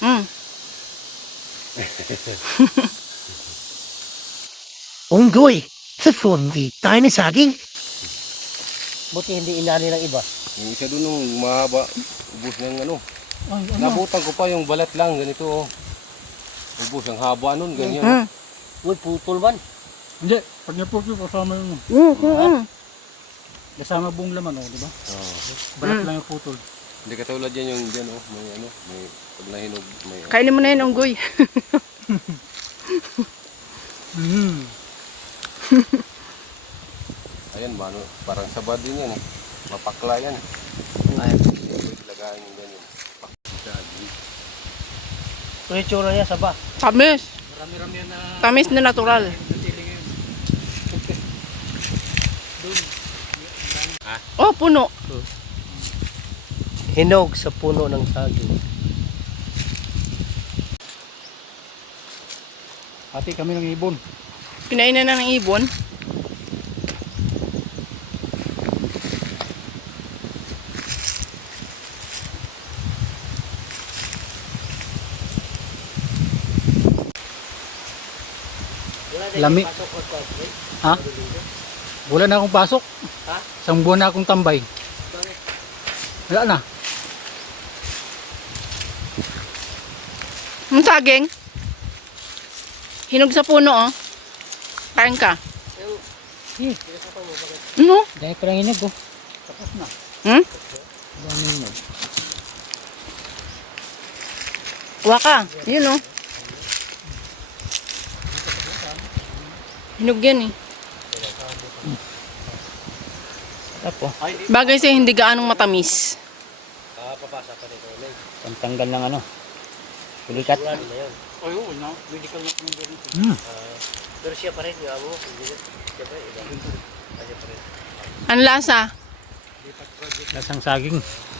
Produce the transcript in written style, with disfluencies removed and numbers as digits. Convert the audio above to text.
Mm. Unggoy, sa fundi tayo na saging. Buti hindi inani ng iba. Yung isa doon nung mahaba, ubos ng ano. Ay, Nabutan ko pa yung balat lang, ganito oh. Ubos, ang haba nun, ganyan. Mm. Uy, putol man. Hindi, pag naputol kasama yun. Kasama buong laman, di ba? Oh. Balat lang yung putol. Hindi katulad yan yung dyan oh, may ano, may pag nahinog, may Kainin mo na yun, unggoy. ayan, mano, parang sabad din yan eh. Mapakla yan. Ay, Ilagayan yung ganyan. ito yung tsura niya, saba. Tamis. Marami-rami yan na Tamis na natural. natili ngayon. Oh, puno. Hinog sa puno ng saging. Hati kami ng ibon. Kinainan na ng ibon. Lami. Ha? Wala na akong pasok. Ha? Isang buwan na akong tambay. Bakit? Wala na. Ang saging. Hinog sa puno, oh. Kain ka. Yung, pinasapa mo, bakit? Ano? Dahil ko lang inig oh. Tapos na. Hmm? Dami inig. Kuha ka. Yun, oh. Hinog yan, eh. Tapo. Bagay sa'yo, hindi gaanong matamis. Papasa pa nito. Pantanggal ng ano. Pulikat. Sigurado na yun. Ay, oo. Medical na kung Pero siya pa rin, yung amo. Hindi na. Siya pa rin, iba. Siya pa rin. Ang lasa. Lasang saging.